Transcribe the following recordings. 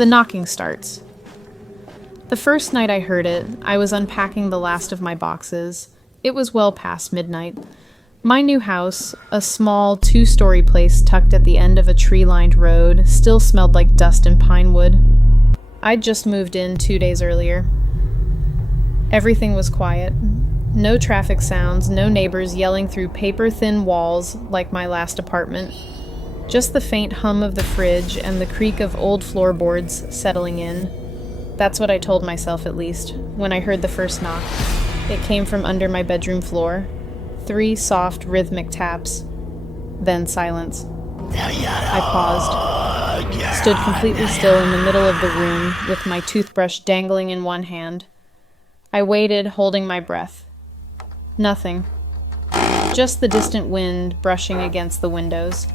The knocking starts. The first night I heard it, I was unpacking the last of my boxes. It was well past midnight. My new house, a small 2-story place tucked at the end of a tree-lined road, still smelled like dust and pine wood. I'd just moved in 2 days earlier. Everything was quiet. No traffic sounds, no neighbors yelling through paper-thin walls like my last apartment. Just the faint hum of the fridge and the creak of old floorboards settling in. That's what I told myself, at least, when I heard the first knock. It came from under my bedroom floor. 3 soft, rhythmic taps. Then silence. I paused. Stood completely still in the middle of the room, with my toothbrush dangling in one hand. I waited, holding my breath. Nothing. Just the distant wind brushing against the windows.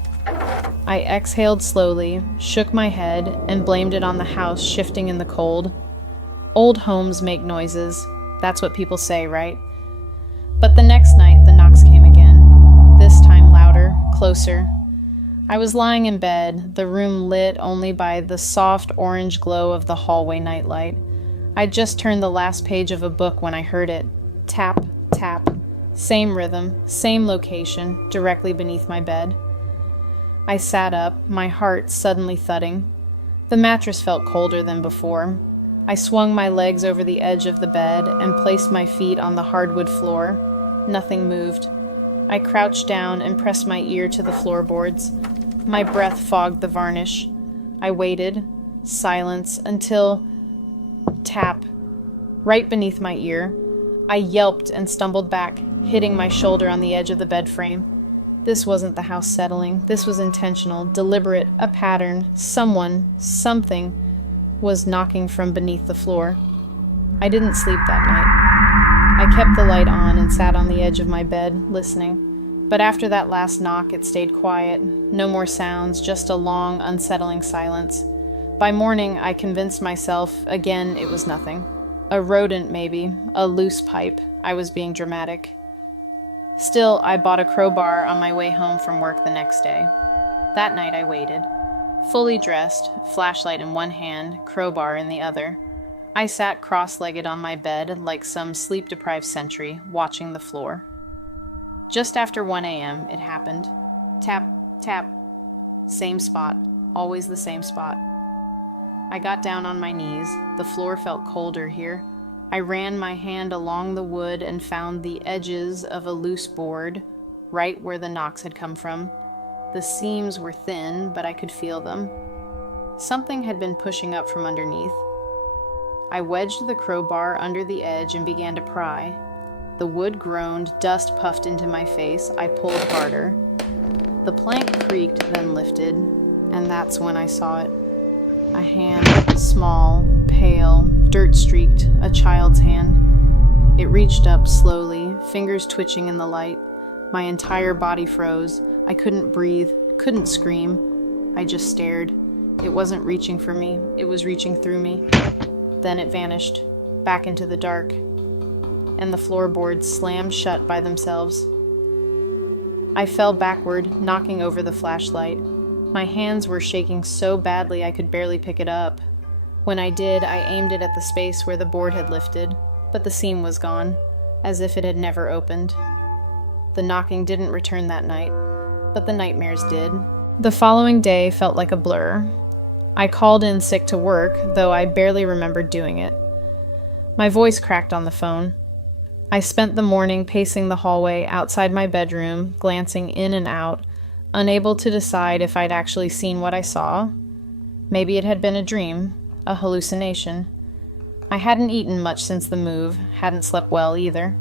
I exhaled slowly, shook my head, and blamed it on the house shifting in the cold. Old homes make noises. That's what people say, right? But the next night, the knocks came again. This time louder, closer. I was lying in bed, the room lit only by the soft orange glow of the hallway nightlight. I'd just turned the last page of a book when I heard it. Tap, tap. Same rhythm, same location, directly beneath my bed. I sat up, my heart suddenly thudding. The mattress felt colder than before. I swung my legs over the edge of the bed and placed my feet on the hardwood floor. Nothing moved. I crouched down and pressed my ear to the floorboards. My breath fogged the varnish. I waited, silence, until... tap. Right beneath my ear. I yelped and stumbled back, hitting my shoulder on the edge of the bed frame. This wasn't the house settling. This was intentional, deliberate, a pattern. Someone, something, was knocking from beneath the floor. I didn't sleep that night. I kept the light on and sat on the edge of my bed, listening. But after that last knock, it stayed quiet. No more sounds, just a long, unsettling silence. By morning, I convinced myself, again, it was nothing. A rodent, maybe. A loose pipe. I was being dramatic. Still, I bought a crowbar on my way home from work the next day. That night I waited. Fully dressed, flashlight in one hand, crowbar in the other. I sat cross-legged on my bed like some sleep-deprived sentry, watching the floor. Just after 1 a.m., it happened. Tap, tap. Same spot. Always the same spot. I got down on my knees. The floor felt colder here. I ran my hand along the wood and found the edges of a loose board, right where the knocks had come from. The seams were thin, but I could feel them. Something had been pushing up from underneath. I wedged the crowbar under the edge and began to pry. The wood groaned, dust puffed into my face. I pulled harder. The plank creaked, then lifted, and that's when I saw it. A hand, small, pale, dirt-streaked, a child's hand. It reached up slowly, fingers twitching in the light. My entire body froze. I couldn't breathe, couldn't scream. I just stared. It wasn't reaching for me, it was reaching through me. Then it vanished, back into the dark, and the floorboards slammed shut by themselves. I fell backward, knocking over the flashlight. My hands were shaking so badly I could barely pick it up. When I did, I aimed it at the space where the board had lifted, but the seam was gone, as if it had never opened. The knocking didn't return that night, but the nightmares did. The following day felt like a blur. I called in sick to work, though I barely remembered doing it. My voice cracked on the phone. I spent the morning pacing the hallway outside my bedroom, glancing in and out, unable to decide if I'd actually seen what I saw. Maybe it had been a dream, a hallucination. I hadn't eaten much since the move, hadn't slept well either.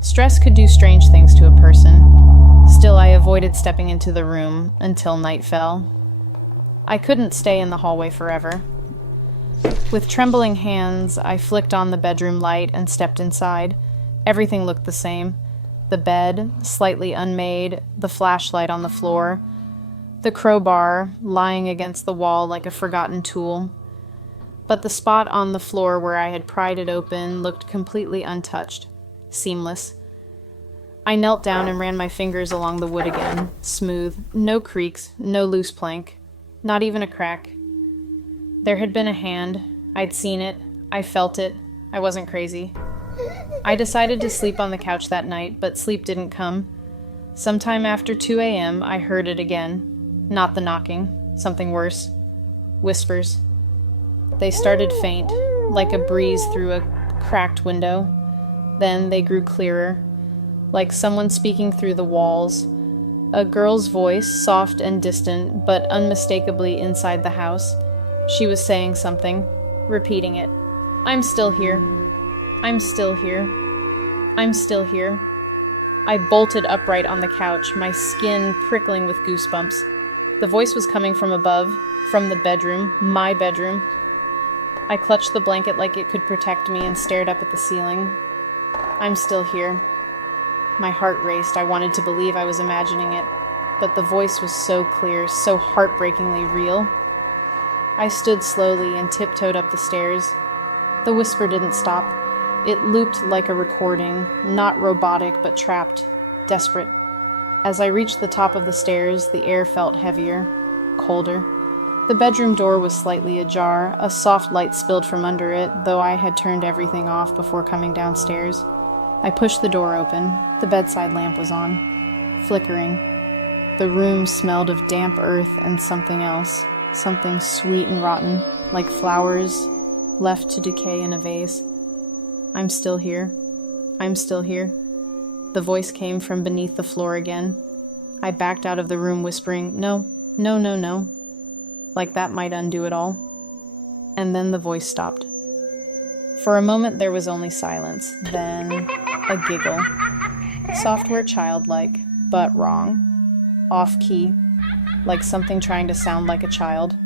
Stress could do strange things to a person. Still, I avoided stepping into the room until night fell. I couldn't stay in the hallway forever. With trembling hands, I flicked on the bedroom light and stepped inside. Everything looked the same. The bed, slightly unmade, the flashlight on the floor, the crowbar lying against the wall like a forgotten tool. But the spot on the floor where I had pried it open looked completely untouched, seamless. I knelt down and ran my fingers along the wood again, smooth, no creaks, no loose plank, not even a crack. There had been a hand. I'd seen it. I felt it. I wasn't crazy. I decided to sleep on the couch that night, but sleep didn't come. Sometime after 2 a.m., I heard it again. Not the knocking. Something worse. Whispers. They started faint, like a breeze through a cracked window. Then they grew clearer, like someone speaking through the walls. A girl's voice, soft and distant, but unmistakably inside the house. She was saying something, repeating it. I'm still here. I'm still here. I'm still here. I bolted upright on the couch, my skin prickling with goosebumps. The voice was coming from above, from the bedroom, my bedroom. I clutched the blanket like it could protect me and stared up at the ceiling. I'm still here. My heart raced. I wanted to believe I was imagining it, but the voice was so clear, so heartbreakingly real. I stood slowly and tiptoed up the stairs. The whisper didn't stop. It looped like a recording, not robotic but trapped, desperate. As I reached the top of the stairs, the air felt heavier, colder. The bedroom door was slightly ajar. A soft light spilled from under it, though I had turned everything off before coming downstairs. I pushed the door open. The bedside lamp was on, flickering. The room smelled of damp earth and something else, something sweet and rotten, like flowers left to decay in a vase. I'm still here. I'm still here. The voice came from beneath the floor again. I backed out of the room whispering, no, no, no, no. Like that might undo it all. And then the voice stopped. For a moment there was only silence, then a giggle. Software childlike, but wrong. Off-key, like something trying to sound like a child.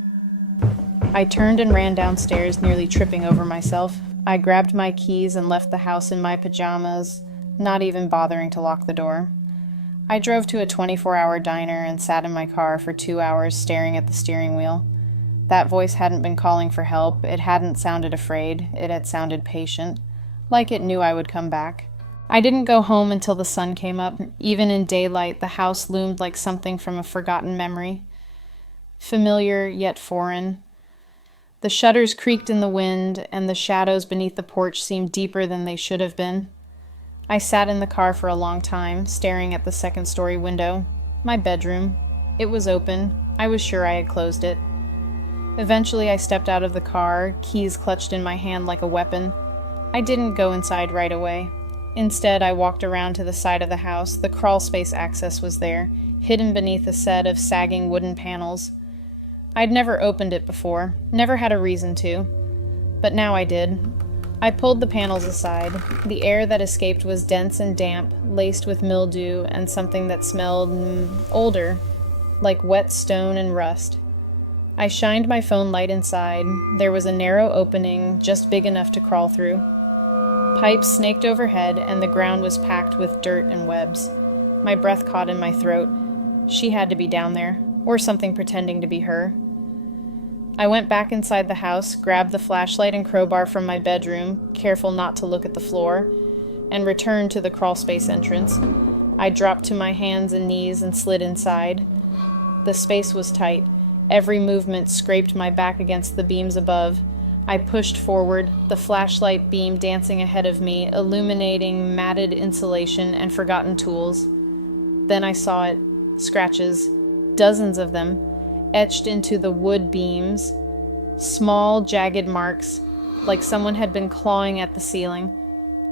I turned and ran downstairs, nearly tripping over myself. I grabbed my keys and left the house in my pajamas, not even bothering to lock the door. I drove to a 24-hour diner and sat in my car for 2 hours staring at the steering wheel. That voice hadn't been calling for help. It hadn't sounded afraid. It had sounded patient, like it knew I would come back. I didn't go home until the sun came up. Even in daylight, the house loomed like something from a forgotten memory. Familiar, yet foreign. The shutters creaked in the wind, and the shadows beneath the porch seemed deeper than they should have been. I sat in the car for a long time, staring at the second-story window. My bedroom. It was open. I was sure I had closed it. Eventually, I stepped out of the car, keys clutched in my hand like a weapon. I didn't go inside right away. Instead, I walked around to the side of the house. The crawl space access was there, hidden beneath a set of sagging wooden panels. I'd never opened it before, never had a reason to, but now I did. I pulled the panels aside. The air that escaped was dense and damp, laced with mildew and something that smelled older, like wet stone and rust. I shined my phone light inside. There was a narrow opening, just big enough to crawl through. Pipes snaked overhead, and the ground was packed with dirt and webs. My breath caught in my throat. She had to be down there, or something pretending to be her. I went back inside the house, grabbed the flashlight and crowbar from my bedroom, careful not to look at the floor, and returned to the crawlspace entrance. I dropped to my hands and knees and slid inside. The space was tight. Every movement scraped my back against the beams above. I pushed forward, the flashlight beam dancing ahead of me, illuminating matted insulation and forgotten tools. Then I saw it. Scratches. Dozens of them, etched into the wood beams. Small, jagged marks, like someone had been clawing at the ceiling.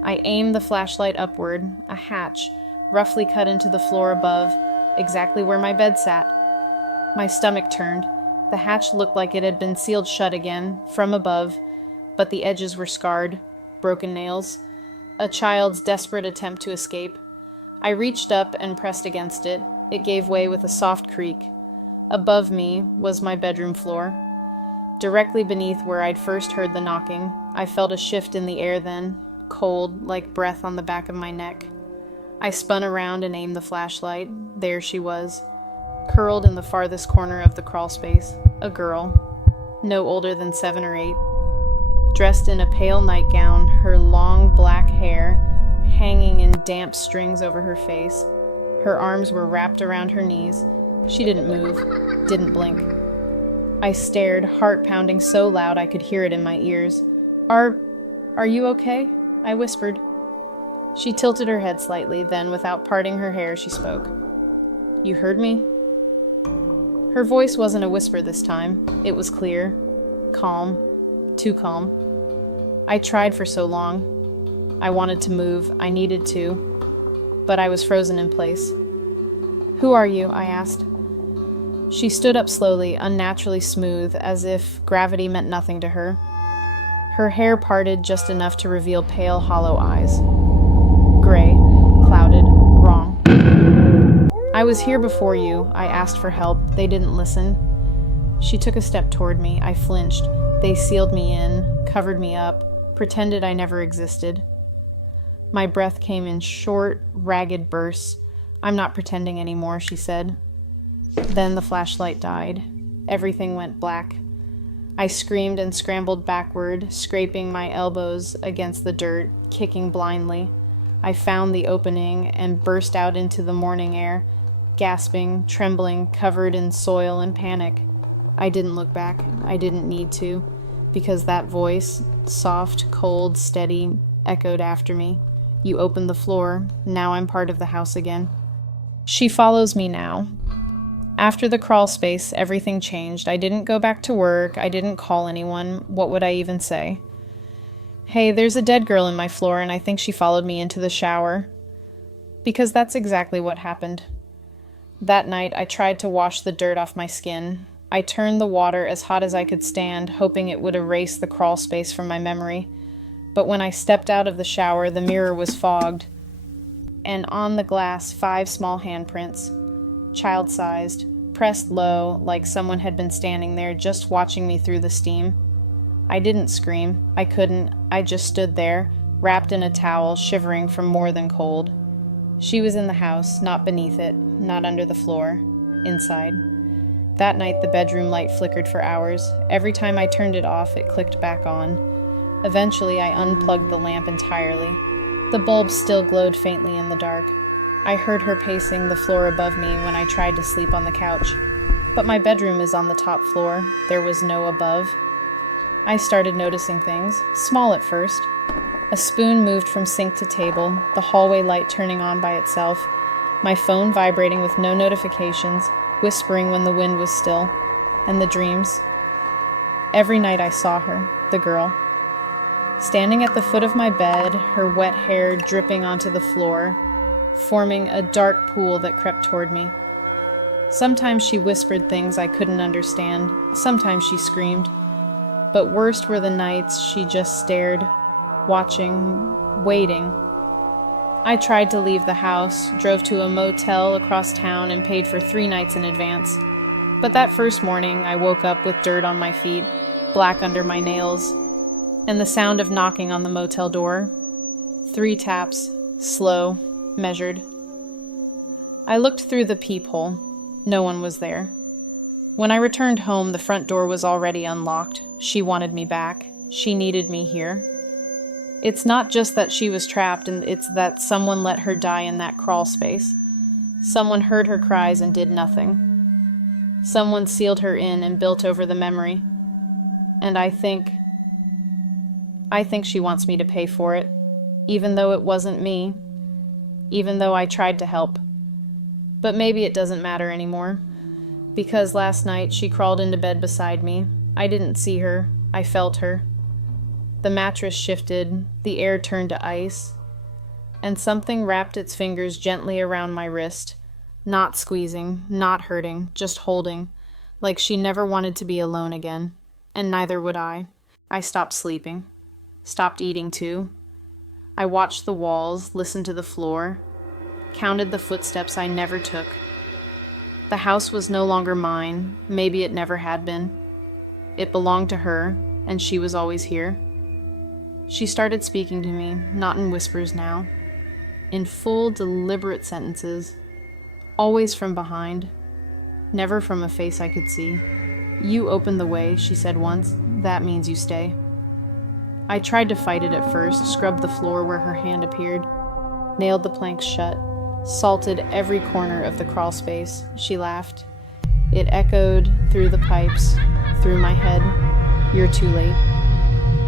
I aimed the flashlight upward, a hatch, roughly cut into the floor above, exactly where my bed sat. My stomach turned. The hatch looked like it had been sealed shut again, from above, but the edges were scarred, broken nails. A child's desperate attempt to escape. I reached up and pressed against it. It gave way with a soft creak. Above me was my bedroom floor. Directly beneath where I'd first heard the knocking, I felt a shift in the air then, cold, like breath on the back of my neck. I spun around and aimed the flashlight. There she was, curled in the farthest corner of the crawl space, a girl, no older than 7 or 8, dressed in a pale nightgown, her long black hair hanging in damp strings over her face. Her arms were wrapped around her knees. She didn't move, didn't blink. I stared, heart pounding so loud I could hear it in my ears. Are you okay?" I whispered. She tilted her head slightly, then, without parting her hair, she spoke. "You heard me?" Her voice wasn't a whisper this time. It was clear, calm, too calm. I tried for so long. I wanted to move, I needed to, but I was frozen in place. "Who are you?" I asked. She stood up slowly, unnaturally smooth, as if gravity meant nothing to her. Her hair parted just enough to reveal pale, hollow eyes. Gray, clouded, wrong. "I was here before you. I asked for help. They didn't listen." She took a step toward me. I flinched. They sealed me in, covered me up, pretended I never existed. My breath came in short, ragged bursts. "I'm not pretending anymore," she said. Then the flashlight died. Everything went black. I screamed and scrambled backward, scraping my elbows against the dirt, kicking blindly. I found the opening and burst out into the morning air, gasping, trembling, covered in soil and panic. I didn't look back. I didn't need to, because that voice, soft, cold, steady, echoed after me. "You opened the floor. Now I'm part of the house again." She follows me now. After the crawl space, everything changed. I didn't go back to work. I didn't call anyone. What would I even say? "Hey, there's a dead girl in my floor, and I think she followed me into the shower." Because that's exactly what happened. That night, I tried to wash the dirt off my skin. I turned the water as hot as I could stand, hoping it would erase the crawl space from my memory. But when I stepped out of the shower, the mirror was fogged, and on the glass, 5 small handprints, child-sized, pressed low, like someone had been standing there just watching me through the steam. I didn't scream. I couldn't. I just stood there, wrapped in a towel, shivering from more than cold. She was in the house, not beneath it, not under the floor, inside. That night, the bedroom light flickered for hours. Every time I turned it off, it clicked back on. Eventually, I unplugged the lamp entirely. The bulb still glowed faintly in the dark. I heard her pacing the floor above me when I tried to sleep on the couch. But my bedroom is on the top floor. There was no above. I started noticing things, small at first. A spoon moved from sink to table, the hallway light turning on by itself, my phone vibrating with no notifications, whispering when the wind was still, and the dreams. Every night I saw her, the girl. Standing at the foot of my bed, her wet hair dripping onto the floor, forming a dark pool that crept toward me. Sometimes she whispered things I couldn't understand. Sometimes she screamed. But worst were the nights she just stared, watching, waiting. I tried to leave the house, drove to a motel across town and paid for 3 nights in advance. But that first morning, I woke up with dirt on my feet, black under my nails, and the sound of knocking on the motel door. 3 taps, slow, measured. I looked through the peephole. No one was there. When I returned home, the front door was already unlocked. She wanted me back. She needed me here. It's not just that she was trapped, and it's that someone let her die in that crawl space. Someone heard her cries and did nothing. Someone sealed her in and built over the memory. And I think she wants me to pay for it, even though it wasn't me, even though I tried to help. But maybe it doesn't matter anymore, because last night she crawled into bed beside me. I didn't see her. I felt her. The mattress shifted, the air turned to ice, and something wrapped its fingers gently around my wrist, not squeezing, not hurting, just holding, like she never wanted to be alone again, and neither would I. I stopped sleeping, stopped eating too. I watched the walls, listened to the floor, counted the footsteps I never took. The house was no longer mine. Maybe it never had been. It belonged to her, and she was always here. She started speaking to me, not in whispers now, in full, deliberate sentences, always from behind, never from a face I could see. "You opened the way," she said once. "That means you stay." I tried to fight it at first, scrubbed the floor where her hand appeared, nailed the planks shut, salted every corner of the crawl space. She laughed. It echoed through the pipes, through my head. You're too late.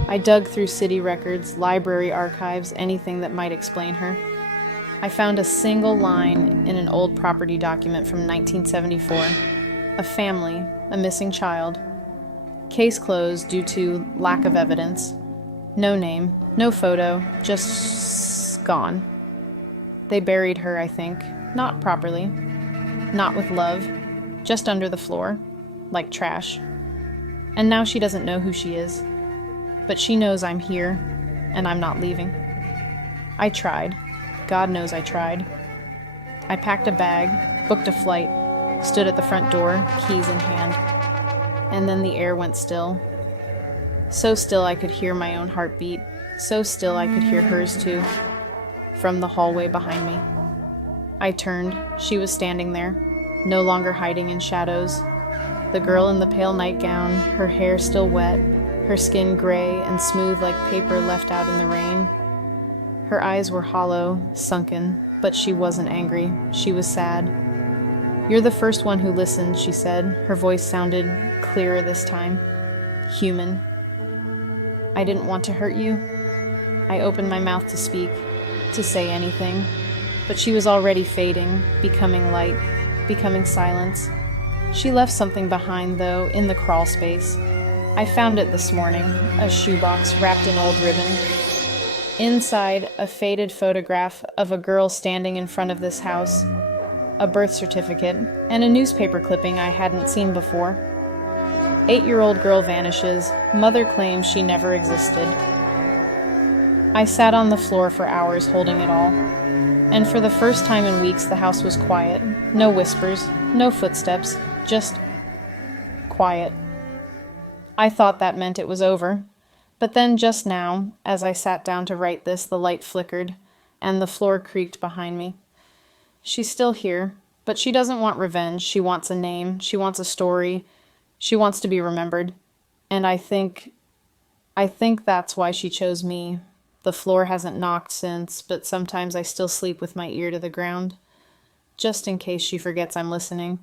I dug through city records, library archives, anything that might explain her. I found a single line in an old property document from 1974. A family, a missing child. Case closed due to lack of evidence. No name, no photo, just gone. They buried her, I think. Not properly. Not with love. Just under the floor. Like trash. And now she doesn't know who she is. But she knows I'm here, and I'm not leaving. I tried. God knows I tried. I packed a bag, booked a flight, stood at the front door, keys in hand. And then the air went still. So still I could hear my own heartbeat. So still I could hear hers too. From the hallway behind me. I turned. She was standing there, no longer hiding in shadows. The girl in the pale nightgown, her hair still wet, her skin gray and smooth like paper left out in the rain. Her eyes were hollow, sunken, but she wasn't angry. She was sad. You're the first one who listened, she said. Her voice sounded clearer this time. Human. I didn't want to hurt you. I opened my mouth to speak, to say anything, but she was already fading, becoming light, becoming silence. She left something behind, though, in the crawl space. I found it this morning, a shoebox wrapped in old ribbon. Inside, a faded photograph of a girl standing in front of this house, a birth certificate, and a newspaper clipping I hadn't seen before. 8-year-old girl vanishes. Mother claims she never existed. I sat on the floor for hours holding it all. And for the first time in weeks, the house was quiet. No whispers, no footsteps, just quiet. I thought that meant it was over. But then just now, as I sat down to write this, the light flickered, and the floor creaked behind me. She's still here, but she doesn't want revenge. She wants a name. She wants a story. She wants to be remembered. And I think that's why she chose me. The floor hasn't knocked since, but sometimes I still sleep with my ear to the ground, just in case she forgets I'm listening.